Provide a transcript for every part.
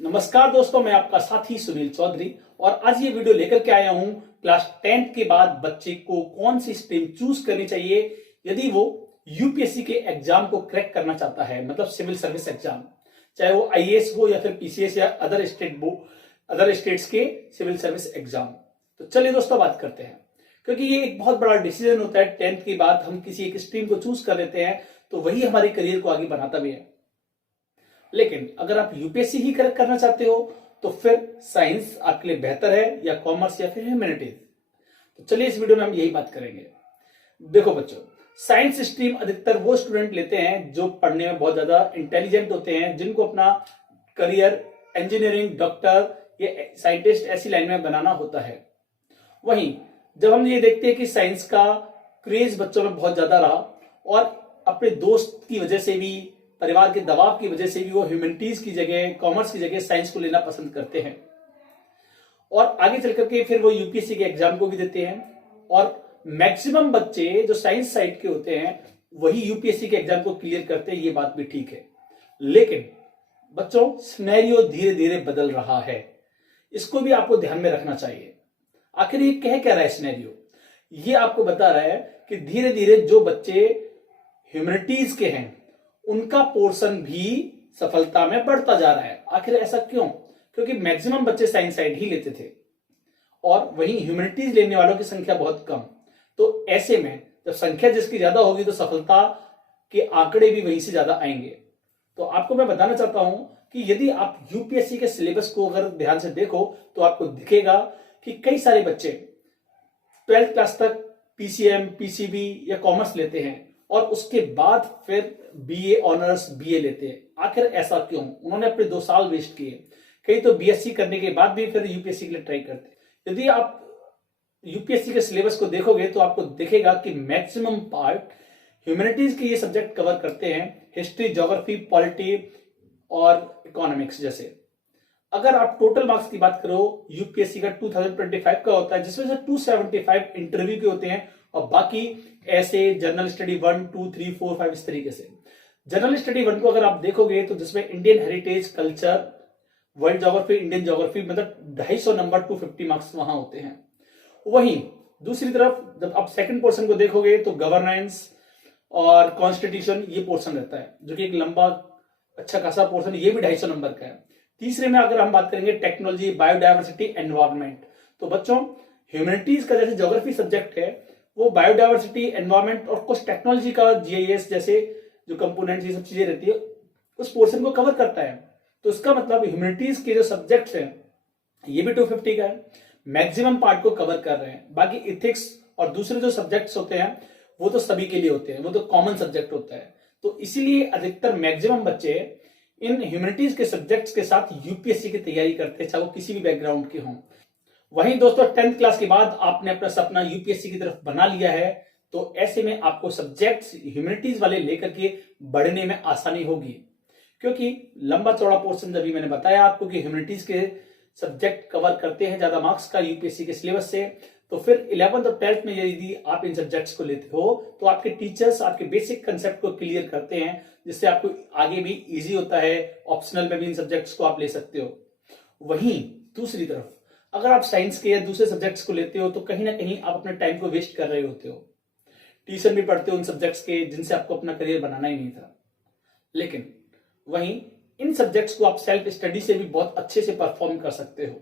नमस्कार दोस्तों, मैं आपका साथी सुनील चौधरी और आज ये वीडियो लेकर के आया हूं क्लास 10th के बाद बच्चे को कौन सी स्ट्रीम चूज करनी चाहिए यदि वो यूपीएससी के एग्जाम को क्रैक करना चाहता है, मतलब सिविल सर्विस एग्जाम, चाहे वो आईएएस हो या फिर पीसीएस या अदर स्टेट्स के सिविल सर्विस एग्जाम। तो चलिए दोस्तों बात करते हैं, क्योंकि ये एक बहुत बड़ा डिसीजन होता है। 10th के बाद हम किसी एक स्ट्रीम को चूज कर लेते हैं तो वही हमारे करियर को आगे बनाता भी है। लेकिन अगर आप यूपीएससी ही करना चाहते हो तो फिर साइंस आपके लिए बेहतर है या कॉमर्स या फिर ह्यूमैनिटीज। तो चलिए इस वीडियो में हम यही बात करेंगे। देखो बच्चों, साइंस स्ट्रीम अधिकतर वो स्टूडेंट लेते हैं जो पढ़ने में बहुत ज्यादा इंटेलिजेंट होते हैं, जिनको अपना करियर इंजीनियरिंग, डॉक्टर या साइंटिस्ट ऐसी लाइन में बनाना होता है। वहीं जब हम ये देखते हैं कि साइंस का क्रेज बच्चों में बहुत ज्यादा रहा और अपने दोस्त की वजह से भी, परिवार के दबाव की वजह से भी वो ह्यूमैनिटीज की जगह, कॉमर्स की जगह साइंस को लेना पसंद करते हैं और आगे चल करके फिर वो यूपीएससी के एग्जाम को भी देते हैं। और मैक्सिमम बच्चे जो साइंस साइड के होते हैं वही यूपीएससी के एग्जाम को क्लियर करते हैं, ये बात भी ठीक है। लेकिन बच्चों, सिनेरियो धीरे धीरे बदल रहा है, इसको भी आपको ध्यान में रखना चाहिए। आखिर ये कह क्या रहा है सिनेरियो? ये आपको बता रहा है कि धीरे धीरे जो बच्चे ह्यूमैनिटीज के हैं उनका पोर्शन भी सफलता में बढ़ता जा रहा है। आखिर ऐसा क्यों? क्योंकि मैक्सिमम बच्चे साइंस साइड ही लेते थे और वहीं ह्यूमैनिटीज लेने वालों की संख्या बहुत कम। तो ऐसे में जब संख्या जिसकी ज्यादा होगी तो सफलता के आंकड़े भी वहीं से ज्यादा आएंगे। तो आपको मैं बताना चाहता हूं कि यदि आप यूपीएससी के सिलेबस को अगर ध्यान से देखो तो आपको दिखेगा कि कई सारे बच्चे 12th क्लास तक पीसीएम, पीसीबी या कॉमर्स लेते हैं और उसके बाद फिर बीए ऑनर्स, बीए लेते हैं। आखिर ऐसा क्यों? उन्होंने अपने 2 साल वेस्ट किए। कई तो बीएससी करने के बाद भी फिर यूपीएससी के लिए ट्राई करते। यदि आप यूपीएससी के सिलेबस को देखोगे तो आपको दिखेगा कि मैक्सिमम पार्ट ह्यूमैनिटीज के ये सब्जेक्ट कवर करते हैं, हिस्ट्री, ज्योग्राफी, पॉलिटी और इकोनॉमिक्स जैसे। अगर आप टोटल मार्क्स की बात करो, यूपीएससी का 2025 का होता है, जिसमें से 275 इंटरव्यू के होते हैं और बाकी ऐसे जनरल स्टडी 1, 2, 3, 4, 5 इस तरीके से। जनरल स्टडी 1 को अगर आप देखोगे तो जिसमें Indian heritage, culture, world geography, Indian geography, मतलब 250 नंबर 250 मार्क्स वहां होते हैं। वहीं दूसरी तरफ जब आप सेकंड पोर्शन को देखोगे तो गवर्नेंस और कॉन्स्टिट्यूशन ये पोर्शन रहता है, जो कि एक लंबा अच्छा खासा पोर्शन, ये भी 250 नंबर का है। तीसरे में अगर हम बात करेंगे टेक्नोलॉजी, बायोडायवर्सिटी, एनवायरमेंट, तो बच्चों ह्यूमैनिटीज का जैसे ज्योग्राफी सब्जेक्ट है वो बायोडायवर्सिटी, एनवायरमेंट और कुछ टेक्नोलॉजी का जीआईएस जैसे जो कंपोनेंट्स, ये सब चीजें रहती है, उस पोर्शन को कवर करता है। तो इसका मतलब ह्यूमैनिटीज के जो सब्जेक्ट्स हैं ये भी 250 का है, मैक्सिमम पार्ट को कवर कर रहे हैं। बाकी इथिक्स और दूसरे जो सब्जेक्ट्स होते हैं वो तो सभी के लिए होते हैं, वो तो कॉमन सब्जेक्ट होता है। तो इसीलिए अधिकतर मैक्सिमम बच्चे इन ह्यूमैनिटीज के सब्जेक्ट्स के साथ यूपीएससी की तैयारी करते हैं, चाहे वो किसी भी बैकग्राउंड के हों। वहीं दोस्तों 10th क्लास के बाद आपने अपना सपना यूपीएससी की तरफ बना लिया है, तो ऐसे में आपको सब्जेक्ट्स ह्यूमैनिटीज वाले लेकर के बढ़ने में आसानी होगी, क्योंकि लंबा चौड़ा पोर्शन जब भी मैंने बताया आपको कि ह्यूमैनिटीज के सब्जेक्ट कवर करते हैं ज्यादा मार्क्स का यूपीएससी के सिलेबस से। तो फिर 11th और 12th में यदि आप इन सब्जेक्ट्स को लेते हो तो आपके टीचर्स आपके बेसिक कंसेप्ट को क्लियर करते हैं, जिससे आपको आगे भी इजी होता है। ऑप्शनल में भी इन सब्जेक्ट्स को आप ले सकते हो। वहीं दूसरी तरफ अगर आप साइंस के या दूसरे सब्जेक्ट्स को लेते हो तो कहीं ना कहीं आप अपने टाइम को वेस्ट कर रहे होते हो, ट्यूशन भी पढ़ते हो उन सब्जेक्ट्स के जिनसे आपको अपना करियर बनाना ही नहीं था। लेकिन वहीं इन सब्जेक्ट्स को आप सेल्फ स्टडी से भी बहुत अच्छे से परफॉर्म कर सकते हो।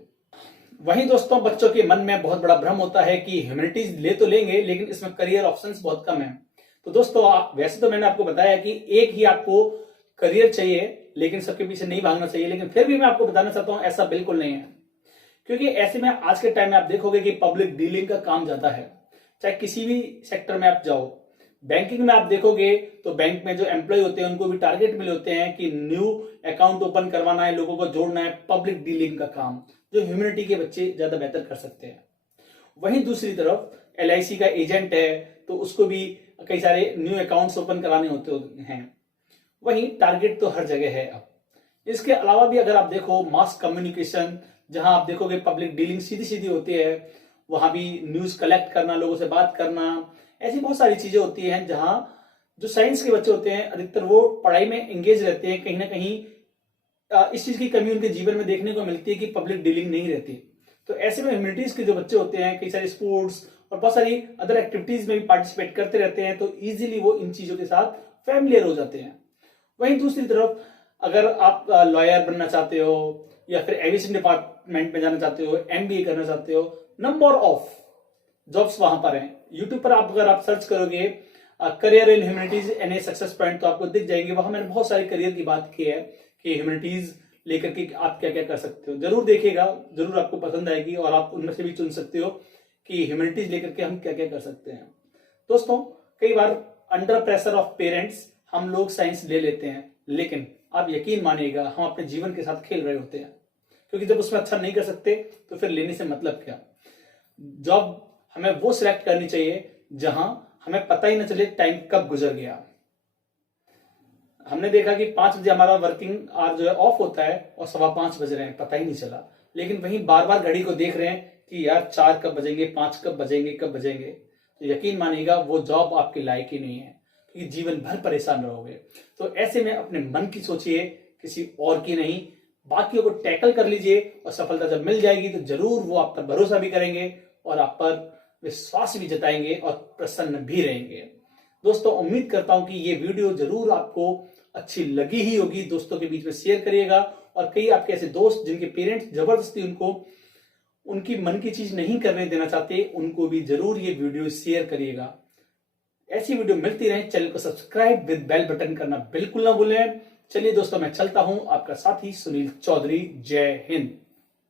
वहीं दोस्तों बच्चों के मन में बहुत बड़ा भ्रम होता है कि ह्यूमैनिटीज ले तो लेंगे लेकिन इसमें करियर ऑप्शंस बहुत कम है। तो दोस्तों वैसे तो मैंने आपको बताया कि एक ही आपको करियर चाहिए, लेकिन सबके पीछे नहीं भागना चाहिए, लेकिन फिर भी मैं आपको बताना चाहता हूं ऐसा बिल्कुल नहीं है। क्योंकि ऐसे में आज के टाइम में आप देखोगे कि पब्लिक डीलिंग का काम ज्यादा है, चाहे किसी भी सेक्टर में आप जाओ। बैंकिंग में आप देखोगे तो बैंक में जो एम्प्लॉय होते हैं उनको भी टारगेट मिले होते हैं कि न्यू अकाउंट ओपन करवाना है, लोगों को जोड़ना है, पब्लिक डीलिंग का काम जो ह्यूमैनिटी के बच्चे ज्यादा बेहतर कर सकते हैं। वहीं दूसरी तरफ एलआईसी का एजेंट है तो उसको भी कई सारे न्यू अकाउंट्स ओपन कराने होते हैं। वहीं टारगेट तो हर जगह है। अब इसके अलावा भी अगर आप देखो मास कम्युनिकेशन, जहां आप देखोगे पब्लिक डीलिंग सीधी सीधी होती है, वहां भी न्यूज कलेक्ट करना, लोगों से बात करना, ऐसी बहुत सारी चीजें होती हैं जहां जो साइंस के बच्चे होते हैं अधिकतर वो पढ़ाई में एंगेज रहते हैं, कहीं ना कहीं इस चीज की कमी उनके जीवन में देखने को मिलती है कि पब्लिक डीलिंग नहीं रहती। तो ऐसे में ह्यूमैनिटीज के जो बच्चे होते हैं कई सारे स्पोर्ट्स और बहुत सारी अदर एक्टिविटीज में भी पार्टिसिपेट करते रहते हैं, तो इजीली वो इन चीजों के साथ फैमिलियर हो जाते हैं। वहीं दूसरी तरफ अगर आप लॉयर बनना चाहते हो या फिर एविएशन डिपार्टमेंट में जाना चाहते हो, एमबीए करना चाहते हो, नंबर ऑफ जॉब्स वहां पर हैं। यूट्यूब पर अगर आप सर्च करोगे career in humanities and a success point, तो आपको दिख जाएंगे। वहां मैंने बहुत सारे करियर की बात की है कि ह्यूमैनिटीज लेकर के आप क्या क्या कर सकते हो। जरूर देखिएगा, जरूर आपको पसंद आएगी और आप उनमें से भी चुन सकते हो कि ह्यूमैनिटीज लेकर के हम क्या क्या कर सकते हैं। दोस्तों, कई बार अंडर प्रेशर ऑफ पेरेंट्स हम लोग साइंस ले लेते हैं, लेकिन आप यकीन मानिएगा हम अपने जीवन के साथ खेल रहे होते हैं, क्योंकि जब उसमें अच्छा नहीं कर सकते तो फिर लेने से मतलब क्या। जॉब हमें वो सिलेक्ट करनी चाहिए जहां हमें पता ही ना चले टाइम कब गुजर गया। हमने देखा कि 5 बजे हमारा वर्किंग आवर जो है ऑफ होता है और 5:15 बज रहे हैं, पता ही नहीं चला। लेकिन वहीं बार बार घड़ी को देख रहे हैं कि यार 4 कब बजेंगे, 5 कब बजेंगे, कब बजेंगे। तो यकीन मानिएगा वो जॉब आपके लायक ही नहीं है, क्योंकि जीवन भर परेशान रहोगे। तो ऐसे में अपने मन की सोचिए, किसी और की नहीं। बाकियों को टैकल कर लीजिए और सफलता जब मिल जाएगी तो जरूर वो आप पर भरोसा भी करेंगे और आप पर विश्वास भी जताएंगे और प्रसन्न भी रहेंगे। दोस्तों, उम्मीद करता हूं कि ये वीडियो जरूर आपको अच्छी लगी ही होगी। दोस्तों के बीच में शेयर करिएगा और कई आपके ऐसे दोस्त जिनके पेरेंट्स जबरदस्ती उनको उनकी मन की चीज नहीं करने देना चाहते, उनको भी जरूर ये वीडियो शेयर करिएगा। ऐसी वीडियो मिलती रहे, चैनल को सब्सक्राइब विद बेल बटन करना बिल्कुल ना भूलें। चलिए दोस्तों, मैं चलता हूं, आपका साथी सुनील चौधरी। जय हिंद।